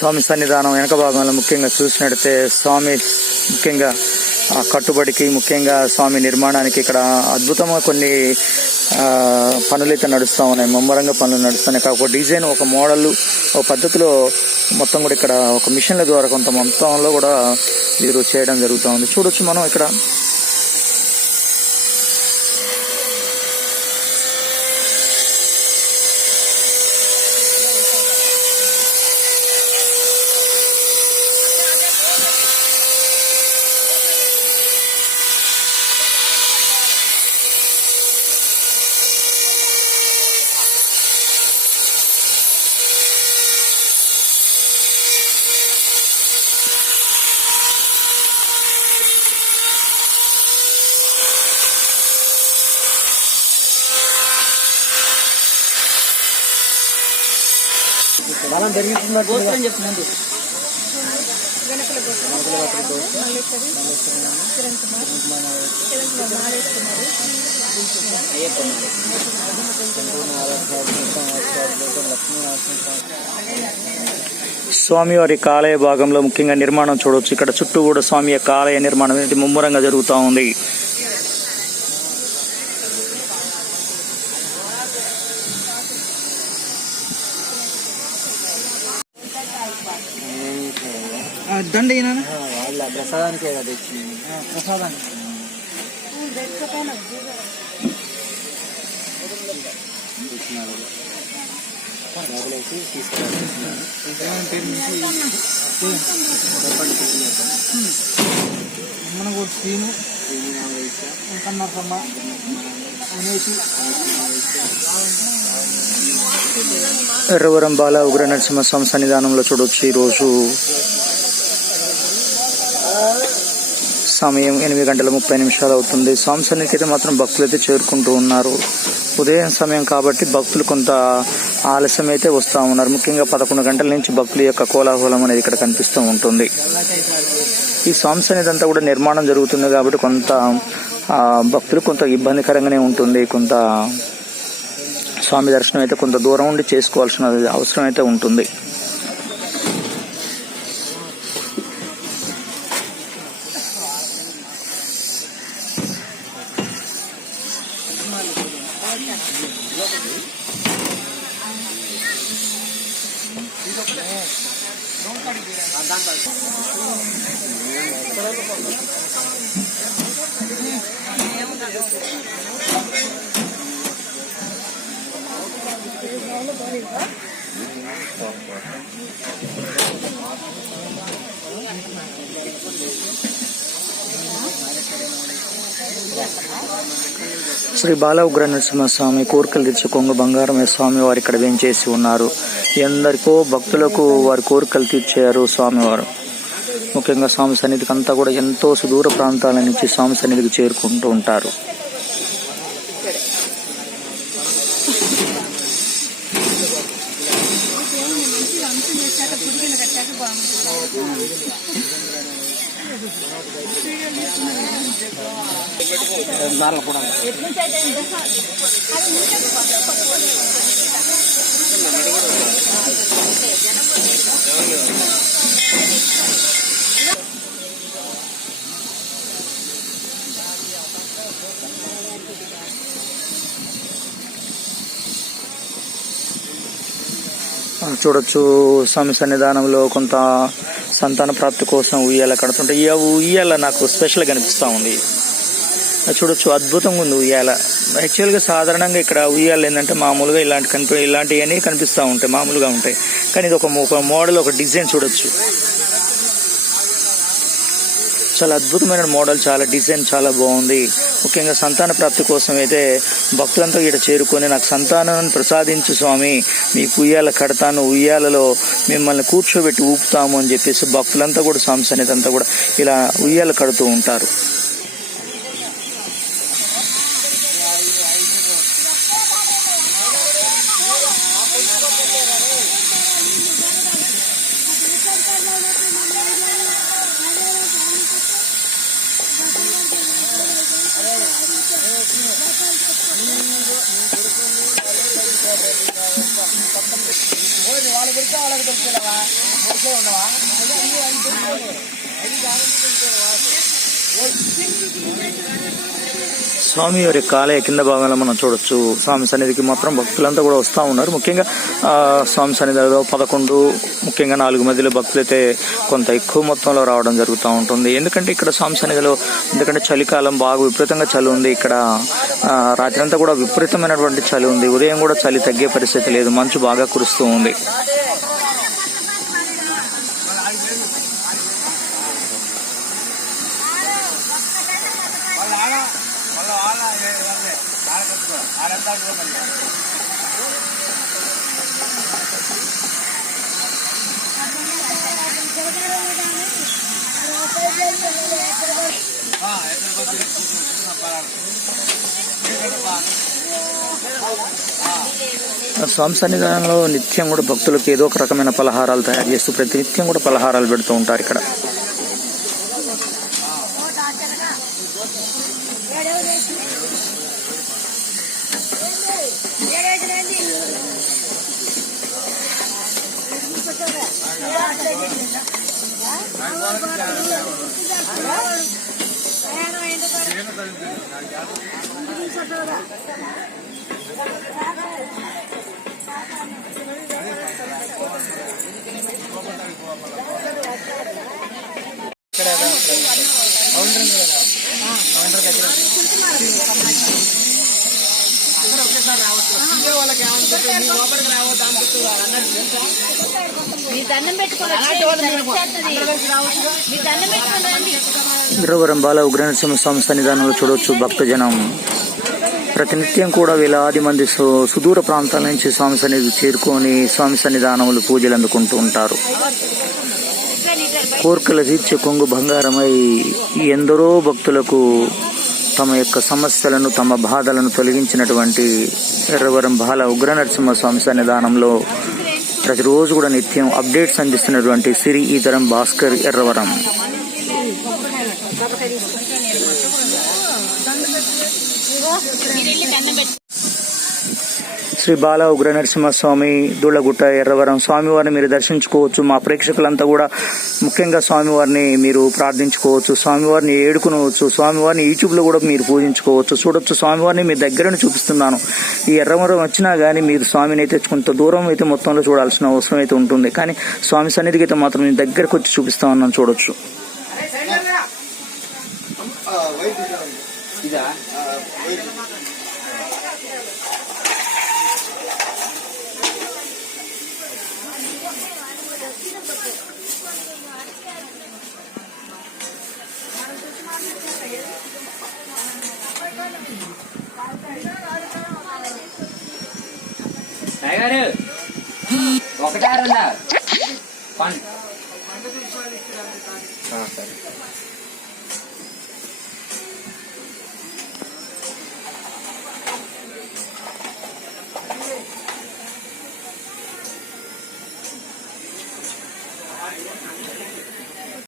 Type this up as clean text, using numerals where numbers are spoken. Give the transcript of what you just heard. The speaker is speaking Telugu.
స్వామి సన్నిధానం వెనక భాగంలో ముఖ్యంగా చూసినట్టయితే స్వామి ముఖ్యంగా కట్టుబడికి ముఖ్యంగా స్వామి నిర్మాణానికి ఇక్కడ అద్భుతంగా కొన్ని పనులు అయితే నడుస్తూ ఉన్నాయి. ముమ్మరంగా పనులు నడుస్తున్నాయి. ఒక డిజైన్, ఒక మోడల్, ఒక పద్ధతిలో మొత్తం కూడా ఇక్కడ ఒక మిషన్ల ద్వారా కొంత మొత్తంలో కూడా వీరు చేయడం జరుగుతూ ఉంది. చూడొచ్చు మనం ఇక్కడ మనం జరిగిస్తున్నట్టు స్వామివారి ఆలయ భాగంలో ముఖ్యంగా నిర్మాణం చూడవచ్చు. ఇక్కడ చుట్టూ కూడా స్వామి యొక్క ఆలయ నిర్మాణం అనేది ముమ్మరంగా జరుగుతూ ఉంది. దండ వాళ్ళ ప్రసాదానికి ప్రసాదానికి మనకు శ్రీను కన్నమ్మ అనేసి ఎర్రవరం బాల ఉగ్ర నరసింహస్వామి సన్నిధానంలో చూడవచ్చు. ఈరోజు సమయం 8:30 అవుతుంది. స్వామి సన్నిధికి అయితే మాత్రం భక్తులు అయితే చేరుకుంటూ ఉన్నారు. ఉదయం సమయం కాబట్టి భక్తులు కొంత ఆలస్యం అయితే వస్తూ ఉన్నారు. ముఖ్యంగా 11 గంటల నుంచి భక్తుల యొక్క కోలాహలం అనేది ఇక్కడ కనిపిస్తూ ఉంటుంది. ఈ స్వామి సన్నిధి అంతా కూడా నిర్మాణం జరుగుతుంది కాబట్టి కొంత భక్తులు కొంత ఇబ్బందికరంగానే ఉంటుంది. కొంత స్వామి దర్శనం అయితే కొంత దూరం ఉండి చేసుకోవాల్సిన అవసరం అయితే ఉంటుంది. శ్రీ బాల ఉగ్ర నరసింహస్వామి కోరికలు తెచ్చి కొంగు బంగారమే స్వామి వారు ఇక్కడ వేంచేసి ఉన్నారు. ఎందరికో భక్తులకు వారి కోరికలు తీర్చారు స్వామివారు. ముఖ్యంగా స్వామి సన్నిధికి అంతా కూడా ఎంతో సుదూర ప్రాంతాల నుంచి స్వామి సన్నిధికి చేరుకుంటూ ఉంటారు. చూడొచ్చు స్వామి సన్నిధానంలో కొంత సంతాన ప్రాప్తి కోసం ఉయ్యాల కడుతుంటే ఈ ఉయ్యాల నాకు స్పెషల్గా కనిపిస్తూ ఉంది. చూడొచ్చు, అద్భుతంగా ఉంది ఉయ్యాల. యాక్చువల్గా సాధారణంగా ఇక్కడ ఉయ్యాలు ఏంటంటే మామూలుగా ఇలాంటివన్నీ కనిపిస్తూ ఉంటాయి, మామూలుగా ఉంటాయి. కానీ ఇది ఒక మోడల్, ఒక డిజైన్ చూడొచ్చు. చాలా అద్భుతమైన మోడల్, చాలా డిజైన్ చాలా బాగుంది. ముఖ్యంగా సంతాన ప్రాప్తి కోసం అయితే భక్తులంతా ఇక్కడ చేరుకొని నాకు సంతానాన్ని ప్రసాదించు స్వామి, మీకు ఉయ్యాల కడతాను, ఉయ్యాలలో మిమ్మల్ని కూర్చోబెట్టి ఊపుతాము అని చెప్పేసి భక్తులంతా కూడా స్వామి సన్నిధి అంతా కూడా ఇలా ఉయ్యాల కడుతూ ఉంటారు. స్వామి వారి ఆలయ కింద భాగంలో మనం చూడొచ్చు. స్వామి సన్నిధికి మాత్రం భక్తులంతా కూడా వస్తూ ఉన్నారు. ముఖ్యంగా స్వామి సన్నిధిలో 11 ముఖ్యంగా 4 మధ్యలో భక్తులైతే కొంత ఎక్కువ మొత్తంలో రావడం జరుగుతూ ఉంటుంది. ఎందుకంటే ఇక్కడ స్వామి సన్నిధిలో ఎందుకంటే చలికాలం బాగా విపరీతంగా చలి ఉంది. ఇక్కడ రాత్రి అంతా కూడా విపరీతమైనటువంటి చలి ఉంది. ఉదయం కూడా చలి తగ్గే పరిస్థితి లేదు. మంచు బాగా కురుస్తూ ఉంది. స్వామి సన్నిధానంలో నిత్యం కూడా భక్తులకు ఏదో ఒక రకమైన పలహారాలు తయారు చేస్తూ ప్రతి నిత్యం కూడా పలహారాలు పెడుతూ ఉంటారు ఇక్కడ. ఇరవరం బాల ఉగ్రనరసింహ స్వామి సన్నిధానంలో చూడవచ్చు భక్తజనం ప్రతినిత్యం కూడా వేలాది మంది సుదూర ప్రాంతాల నుంచి స్వామి సన్నిధి చేరుకొని స్వామి సన్నిధానములు పూజలు అందుకుంటూ ఉంటారు. కోర్కెలు తీర్చే కొంగు బంగారమై ఎందరో భక్తులకు తమ యొక్క సమస్యలను తమ బాధలను తొలగించినటువంటి ఎర్రవరం బాల ఉగ్రనరసింహ స్వామి సన్నిధానంలో ప్రతిరోజు కూడా నిత్యం అప్డేట్స్ అందిస్తున్నటువంటి శ్రీ ఈతరం భాస్కర్ ఎర్రవరం. శ్రీ బాల ఉగ్రనరసింహస్వామి దూళ్లగుట్ట ఎర్రవరం స్వామివారిని మీరు దర్శించుకోవచ్చు. మా ప్రేక్షకులంతా కూడా ముఖ్యంగా స్వామివారిని మీరు ప్రార్థించుకోవచ్చు, స్వామివారిని ఏడుకునవచ్చు, స్వామివారిని యూట్యూబ్లో కూడా మీరు పూజించుకోవచ్చు, చూడొచ్చు. స్వామివారిని మీ దగ్గరని చూపిస్తున్నాను. ఈ ఎర్రవరం వచ్చినా కానీ మీరు స్వామిని అయితే కొంత దూరం అయితే మొత్తంలో చూడాల్సిన అవసరం అయితే ఉంటుంది. కానీ స్వామి సన్నిధికి అయితే మాత్రం మీ దగ్గరకు వచ్చి చూపిస్తా ఉన్నాను, చూడొచ్చు. ఒకటారుందా సరే.